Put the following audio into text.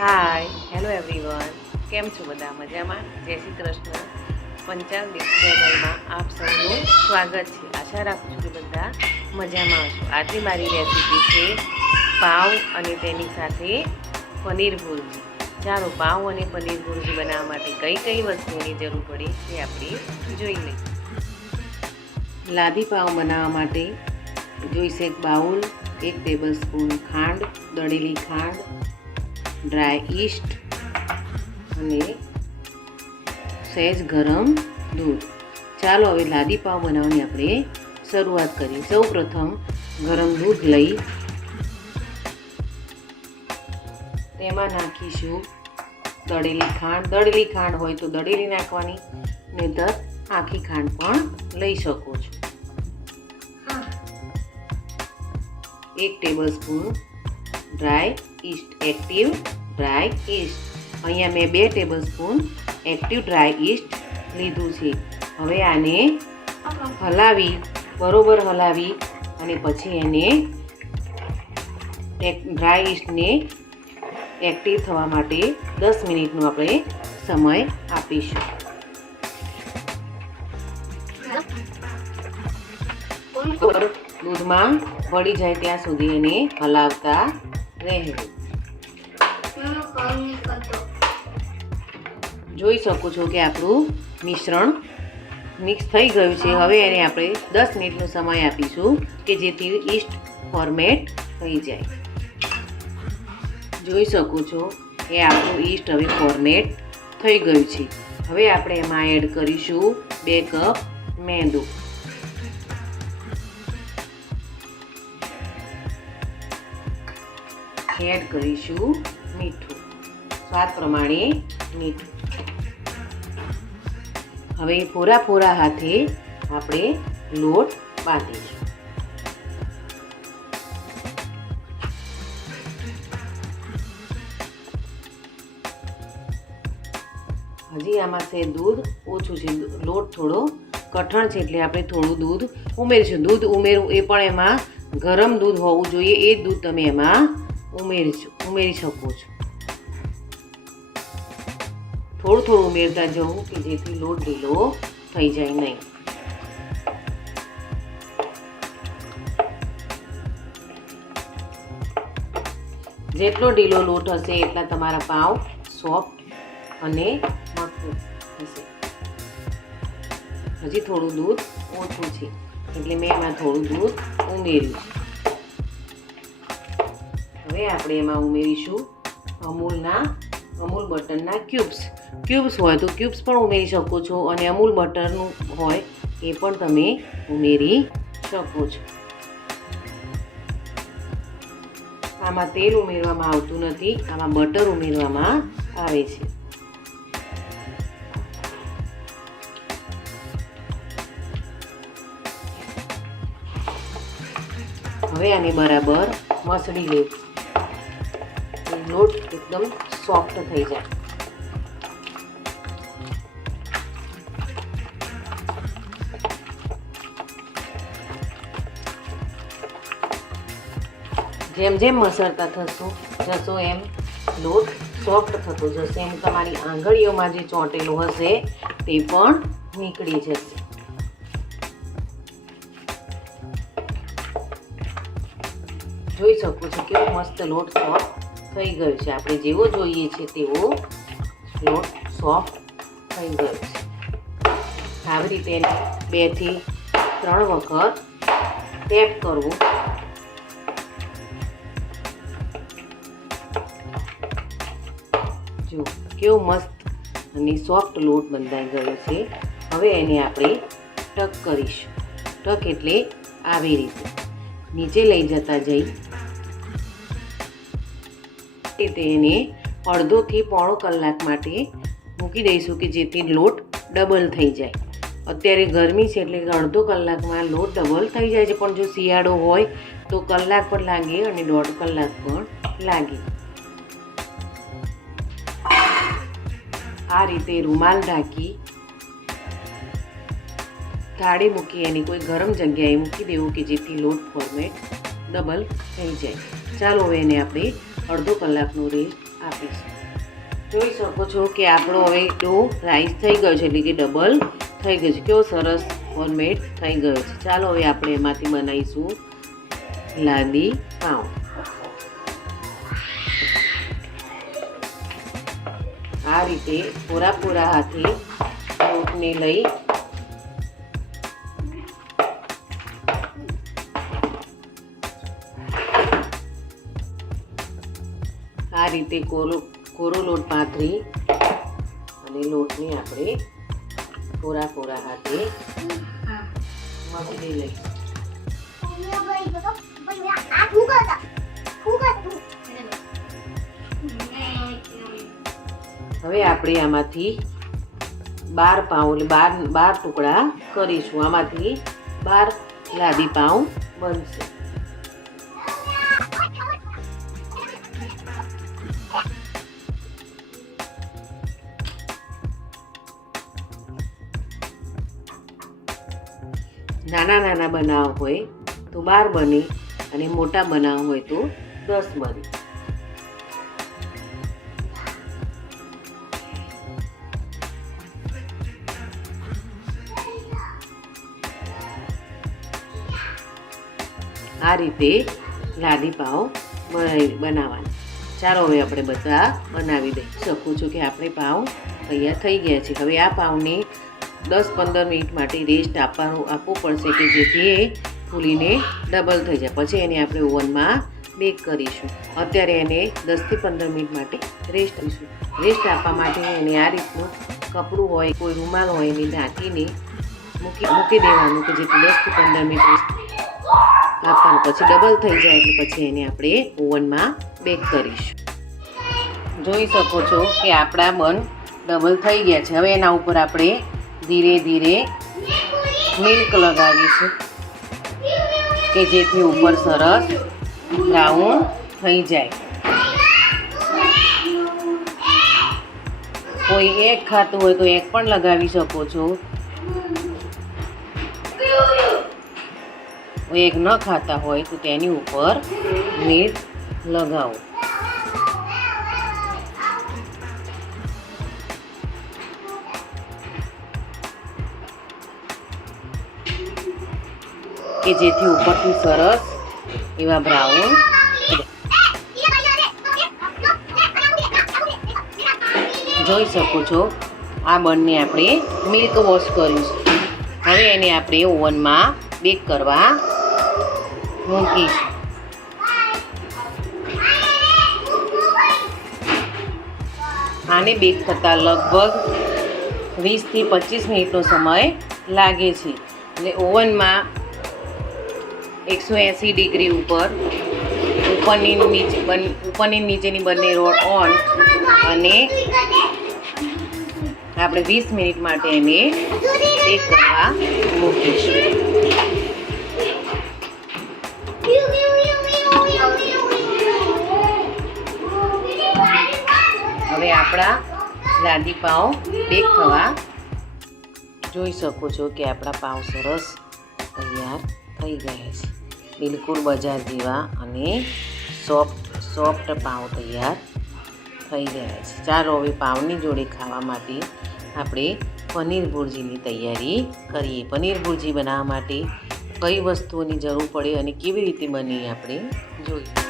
Hi hello everyone, કેમ છો બધા? મજામાં? જય શ્રી કૃષ્ણ. પંચાલ ડિશ ચેનલમાં આપ સૌનું સ્વાગત છે. આશા રાખું છું કે બધા મજામાં હશો. આજની મારી રેસીપી છે પાવ અને તેની સાથે પનીર ભુરજી. ચાલો, પાવ અને પનીર ભુરજી બનાવવા માટે કઈ કઈ વસ્તુઓની જરૂર પડે તે આપણે જોઈ લઈએ. લાદી પાવ બનાવવા માટે જોઈશે એક બાઉલ, 1 ટેબલ સ્પૂન ખાંડ, દળેલી ખાંડ, ડ્રાય ઈસ્ટ અને સહેજ ગરમ દૂધ. ચાલો હવે લાદી પાવ બનાવવાની આપણે શરૂઆત કરીએ. સૌ પ્રથમ ગરમ દૂધ લઈ તેમાં નાખીશું દળેલી ખાંડ. દળેલી ખાંડ હોય તો દળેલી નાખવાની, નહીંતર આખી ખાંડ પણ લઈ શકો છો. 1 table spoon dry East, active dry East. અહીંયા મેં 2 table spoon active dry East લીધું છે. હવે આને હલાવી, બરોબર હલાવી અને પછી એને ડ્રાય ઈસ્ટને એક્ટિવ થવા માટે 10 મિનિટનો આપણે સમય આપીશું. દૂધમાં ભળી જાય ત્યાં સુધી એને હલાવતા રહેવું. જોઈ શકો છો કે આપણું મિશ્રણ મિક્સ થઈ ગયું છે. હવે એને આપણે 10 મિનિટનો સમય આપીશું કે જેથી ઈસ્ટ ફોર્મેટ થઈ જાય. જોઈ શકો છો કે આપણું ઈસ્ટ હવે ફોર્મેટ થઈ ગયું છે. હવે આપણે એમાં એડ કરીશું 2 કપ મેંદો. એડ કરીશું મીઠું, સ્વાદ પ્રમાણે મીઠું. હવે પૂરા હાથે આપણે લોટ બાંધીશું. હજી આમાં છે દૂધ ઓછું છે, લોટ થોડો કઠણ છે એટલે આપણે થોડું દૂધ ઉમેરીશું. દૂધ ઉમેરવું એ પણ એમાં ગરમ દૂધ હોવું જોઈએ. એ જ દૂધ તમે એમાં ઉમેરી શકો છો. થોડું ઉમેરતા જવું કે જેથી લોટ ઢીલો થઈ જાય નહીં. જેટલો ઢીલો લોટ હશે એટલા તમારા પાવ સોફ્ટ અને મસ્ત થશે. હજી થોડું દૂધ ઓછું છે એટલે મેં એમાં થોડું દૂધ ઉમેર્યું છે. હવે આપણે એમાં ઉમેરીશું અમૂલ બટરના ક્યુબ્સ હોય તો ક્યુબ્સ પણ ઉમેરી શકો છો, અને અમૂલ બટરનું હોય એ પણ તમે ઉમેરી શકો છો. આમાં તેલ ઉમેરવામાં આવતું નથી, આમાં બટર ઉમેરવામાં આવે છે. હવે આને બરાબર મસળી લેવું. લોટ એકદમ સોફ્ટ થઈ જાય. જેમ જેમ મસળતા જશો એમ લોટ સોફ્ટ થતો જશે. એમ તમારી આંગળીઓમાં જે ચોંટેલું હશે તે પણ નીકળી જશે. જોઈ શકો છો કેવો મસ્ત લોટ સોફ્ટ થઈ ગયો છે. આપણે જેવો જોઈએ છે તેવો લોટ સોફ્ટ થઈ ગયો છે. આવી રીતે એને 2 થી 3 વખત ટેપ કરવું. જો કેવો મસ્ત અને સોફ્ટ લોટ બંધાઈ ગયો છે. હવે એને આપણે ટક કરીશું. ટક એટલે આવી રીતે નીચે લઈ જતા જઈ તેને અડધો થી પોણો કલાક માટે મૂકી દઈશું કે જેથી લોટ ડબલ થઈ જાય. અત્યારે ગરમી છે એટલે અડધો કલાકમાં લોટ ડબલ થઈ જાય છે, પણ જો શિયાળો હોય તો કલાક પણ લાગે અને 1.5 કલાક પણ લાગે. આ રીતે રૂમાલ ઢાંકી થાળી મૂકી એની કોઈ ગરમ જગ્યાએ મૂકી દેવું કે જેથી લોટ ફોર્મેટ ડબલ થઈ જાય. ચાલો હવે એને આપણે અડધો કલાકનો રેસ્ટ આપીશું. જોઈ શકો છો કે આપણો હવે ડો રાઈસ થઈ ગયો છે, એટલે કે ડબલ થઈ ગયો છે. કેવો સરસ ફોર્મેટ થઈ ગયો છે. ચાલો હવે આપણે એમાંથી બનાવીશું લાદી પાઉં. આ રીતે પૂરા હાથે લોટને લઈ આ રીતે કોરો લોટ પાથરી અને લોટને આપણે પૂરા હાથે મસળી લઈ. હવે આપણે આમાંથી 12 પાઉં 12 ટુકડા કરીશું. આમાંથી 12 લાદી પાઉં બનશે. નાના બનાવ હોય તો 12 બને અને મોટા બનાવ હોય તો 10 બને. આ રીતે લાદી પાઉં બનાવવાના. ચાલો હવે આપણે બધા બનાવી દઈ શકું છું કે આપણે પાઉં તૈયાર થઈ ગયા છે. હવે આ પાઉંને 10-15 મિનિટ માટે રેસ્ટ આપવો પડશે કે જેથી એ ફૂલીને ડબલ થઈ જાય. પછી એને આપણે ઓવનમાં બેક કરીશું. અત્યારે એને 10-15 મિનિટ માટે રેસ્ટ આપીશું. રેસ્ટ આપવા માટે એને આ રીતનું કપડું હોય, કોઈ રૂમાલ હોય એને ઢાંકીને મૂકી દેવાનું કે જેથી 10-15 મિનિટ આપવાનું. પછી ડબલ થઈ જાય એટલે પછી એને આપણે ઓવનમાં બેક કરીશું. જોઈ શકો છો કે આપણા બન ડબલ થઈ ગયા છે. હવે એના ઉપર આપણે ધીરે ધીરે મિલ્ક લગાવીશું કે જેથી ઉપર સરસ બ્રાઉન થઈ જાય. કોઈ એક ખાતું હોય તો એક પણ લગાવી શકો છો. એક ન ખાતા હોય તો તેની ઉપર મિલ્ક લગાવો. કે જેથી ઉપરથી સરસ એવા બ્રાઉન. જોઈ શકો છો આ બંને આપણે મિલ્ક વોશ કરીશું. હવે એને આપણે ઓવનમાં બેક કરવા મૂકીશું. આને બેક થતાં લગભગ 20-25 મિનિટનો સમય લાગે છે. એટલે ઓવનમાં 180 ડિગ્રી ઉપર ઉપરની નીચેની બંને રોડ ઓન અને આપણે 20 મિનિટ માટે એને બેક કરવા મૂકીશું. હવે આપણા લાદી પાઉં બેક થવા. જોઈ શકો છો કે આપણા પાઉં સરસ તૈયાર થઈ ગયા છે. બિલકુલ બજાર જેવા અને સોફ્ટ પાઉં તૈયાર થઈ ગયા છે. ચાલો હવે પાઉંની જોડે ખાવા માટે આપણે પનીર ભુરજીની તૈયારી કરીએ. પનીર ભુરજી બનાવવા માટે કઈ વસ્તુઓની જરૂર પડે અને કેવી રીતે બની આપણે જોઈએ.